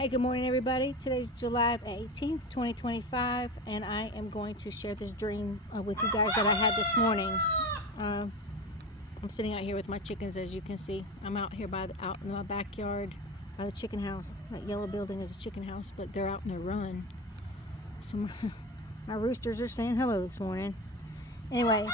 Hey, good morning, everybody. Today's July the 18th, 2025, and I am going to share this dream with you guys that I had this morning. I'm sitting out here with my chickens, as you can see. I'm out here out in my backyard by the chicken house. That yellow building is a chicken house, but they're out in their run. So my roosters are saying hello this morning. Anyway,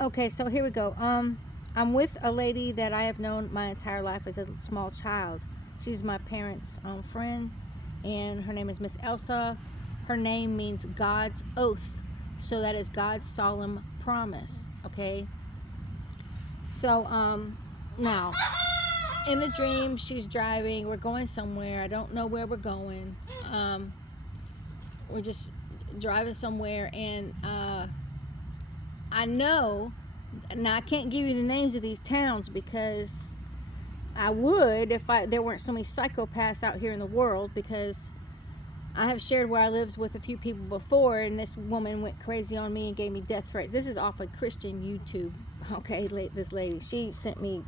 okay, so here we go. I'm with a lady that I have known my entire life as a small child. She's my parents' friend, and her name is Miss Elsa. Her name means God's oath, so that is God's solemn promise. Okay. So now in the dream, she's driving. We're going somewhere. I don't know where we're going. We're just driving somewhere, and I know. Now I can't give you the names of these towns because I would if there weren't so many psychopaths out here in the world, because I have shared where I lived with a few people before, and this woman went crazy on me and gave me death threats. This is off of Christian YouTube. Okay, this lady, she sent me,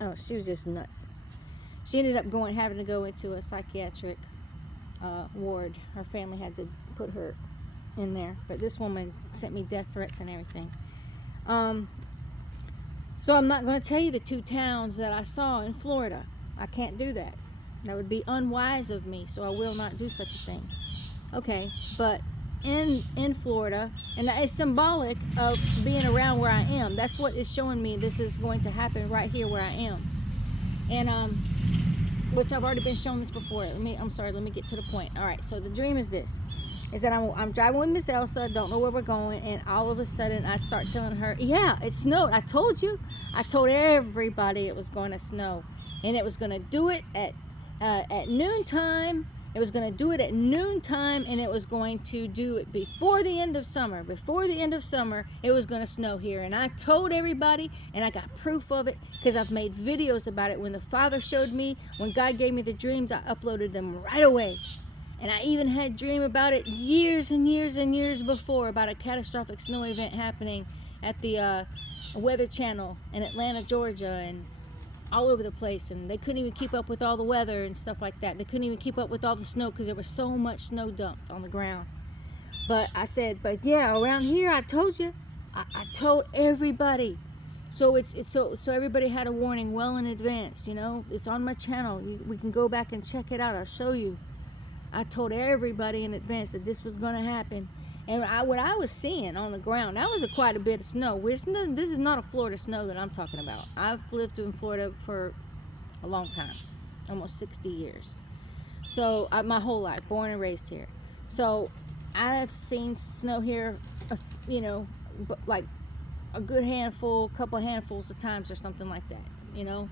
oh, she was just nuts. She ended up having to go into a psychiatric ward. Her family had to put her in there, but this woman sent me death threats and everything. So I'm not going to tell you the two towns that I saw in Florida. I can't do that. That would be unwise of me, so I will not do such a thing. Okay, but in Florida, and it's symbolic of being around where I am. That's what is showing me this is going to happen right here where I am. And which I've already been shown this before. Let me get to the point. All right, so the dream is this. Is that I'm driving with Miss Elsa, don't know where we're going, and all of a sudden I start telling her, yeah, it snowed. I told you. I told everybody it was going to snow, and it was going to do it at noontime. It was going to do it at noontime, and it was going to do it before the end of summer. Before the end of summer, it was going to snow here, and I told everybody, and I got proof of it because I've made videos about it. When the Father showed me, when God gave me the dreams, I uploaded them right away. And I even had a dream about it years and years and years before, about a catastrophic snow event happening at the Weather Channel in Atlanta, Georgia, and all over the place. And they couldn't even keep up with all the weather and stuff like that. They couldn't even keep up with all the snow because there was so much snow dumped on the ground. But I said, but yeah, around here, I told you. I told everybody. So so everybody had a warning well in advance. You know, it's on my channel. We can go back and check it out. I'll show you. I told everybody in advance that this was going to happen. And what I was seeing on the ground, that was quite a bit of snow. This is not a Florida snow that I'm talking about. I've lived in Florida for a long time, almost 60 years. So my whole life, born and raised here. So I've seen snow here, like a good handful, couple handfuls of times or something like that,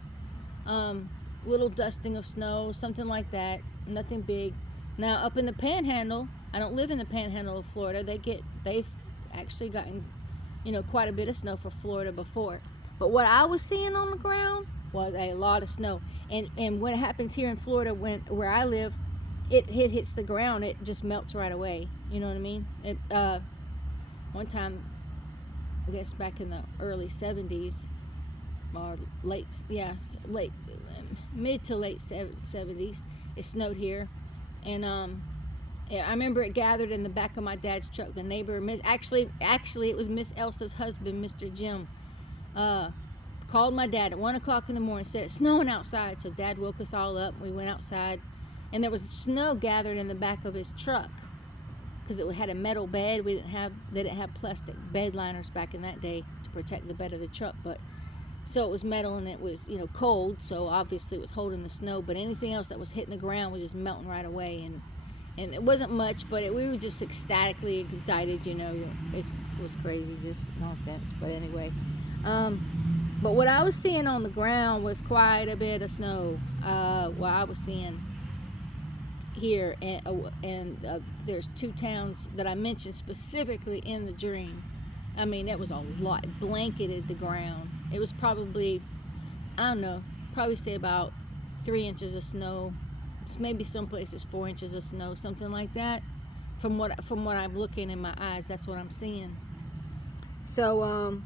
little dusting of snow, something like that, nothing big. Now, up in the Panhandle, I don't live in the Panhandle of Florida. They've actually gotten, quite a bit of snow for Florida before. But what I was seeing on the ground was a lot of snow. And what happens here in Florida, where I live, it hits the ground, it just melts right away. You know what I mean? One time, I guess back in the early 70s, or mid to late 70s, it snowed here. And I remember it gathered in the back of my dad's truck. The neighbor, actually it was Miss Elsa's husband, Mr. Jim, called my dad at 1 o'clock in the morning, said it's snowing outside. So Dad woke us all up. We went outside, and there was snow gathered in the back of his truck because it had a metal bed. They didn't have plastic bed liners back in that day to protect the bed of the truck, but so it was metal, and it was cold, so obviously it was holding the snow, but anything else that was hitting the ground was just melting right away. And it wasn't much, but we were just ecstatically excited. It was crazy, just nonsense. But anyway, but what I was seeing on the ground was quite a bit of snow. What I was seeing here, and there's two towns that I mentioned specifically in the dream. I mean, it was a lot. It blanketed the ground. It was probably, I don't know, probably say about 3 inches of snow. Maybe some places 4 inches of snow, something like that. From what I'm looking in my eyes, that's what I'm seeing. So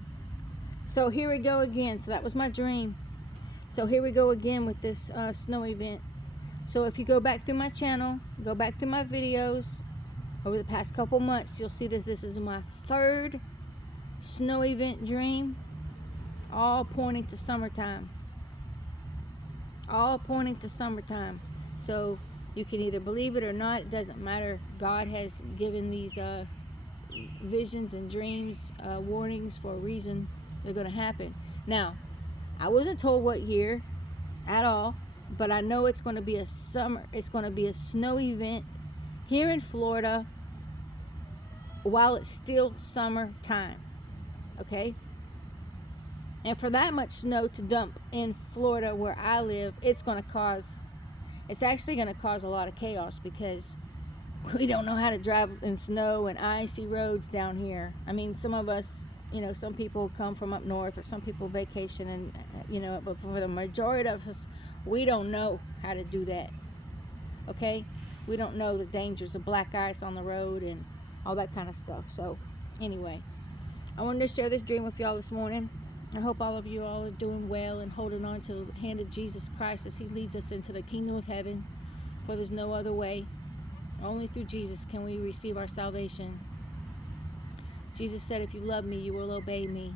here we go again. So that was my dream. So here we go again with this snow event. So if you go back through my channel, go back through my videos over the past couple months, you'll see that this is my third snow event dream, all pointing to summertime. All pointing to summertime. So you can either believe it or not, it doesn't matter. God has given these visions and dreams, warnings for a reason. They're going to happen. Now, I wasn't told what year at all, but I know it's going to be a snow event here in Florida while it's still summertime. Okay? And for that much snow to dump in Florida where I live, it's actually going to cause a lot of chaos, because we don't know how to drive in snow and icy roads down here. I mean, some of us, some people come from up north, or some people vacation, and, but for the majority of us, we don't know how to do that. Okay? We don't know the dangers of black ice on the road and all that kind of stuff. So, anyway, I wanted to share this dream with y'all this morning. I hope all of you all are doing well and holding on to the hand of Jesus Christ as He leads us into the kingdom of heaven. For there's no other way. Only through Jesus can we receive our salvation. Jesus said, if you love me, you will obey me.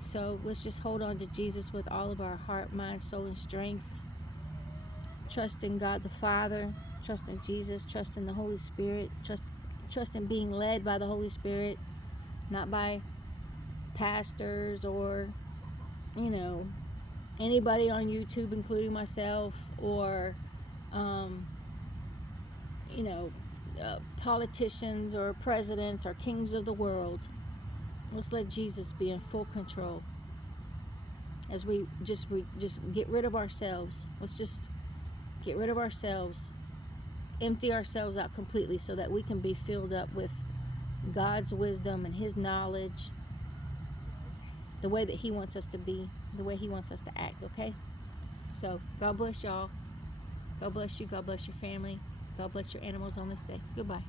So let's just hold on to Jesus with all of our heart, mind, soul, and strength. Trust in God the Father. Trust in Jesus. Trust in the Holy Spirit. Trust in being led by the Holy Spirit, not by pastors or anybody on YouTube, including myself, or politicians or presidents or kings of the world. Let's let Jesus be in full control as we just get rid of ourselves. Let's just get rid of ourselves, empty ourselves out completely, so that we can be filled up with God's wisdom and His knowledge, the way that He wants us to be, the way He wants us to act. Okay? So God bless y'all. God bless you. God bless your family. God bless your animals on this day. Goodbye.